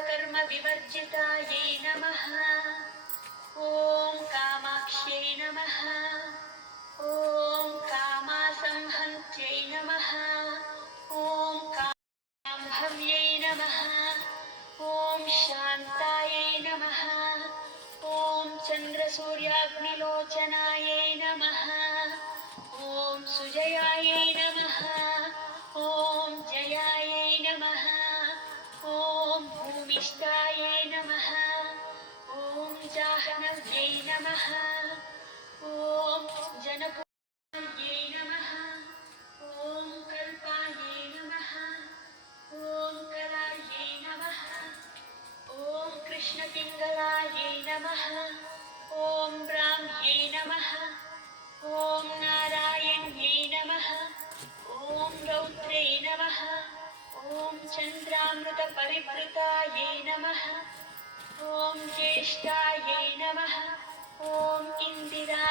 सर्वकर्मविवर्जितायै नमः। ॐ कामाक्ष्यै नमः। ॐ कामासंहन्त्यै नमः। ॐ कामभव्यै नमः। ॐ शान्तायै नमः। ॐ चन्द्रसूर्याग्निलोचनायै नमः। ॐ सुजयायै नमः। ॐ जयायै नमः। ॐ भूमिष्ठायै नमः। ॐ जाह्नव्यै नमः। ॐ जनपूज्यै नमः। ॐ कल्पायै नमः। ॐ कलायै नमः। ॐ कृष्णपिङ्गलायै नमः। ॐ ब्राह्म्यै नमः। ॐ नारायण्यै नमः। ॐ रौद्रै नमः। ॐ चन्द्रामृतपरिवृतायै नमः। ॐ ज्येष्ठायै नमः। ॐ इन्दिरा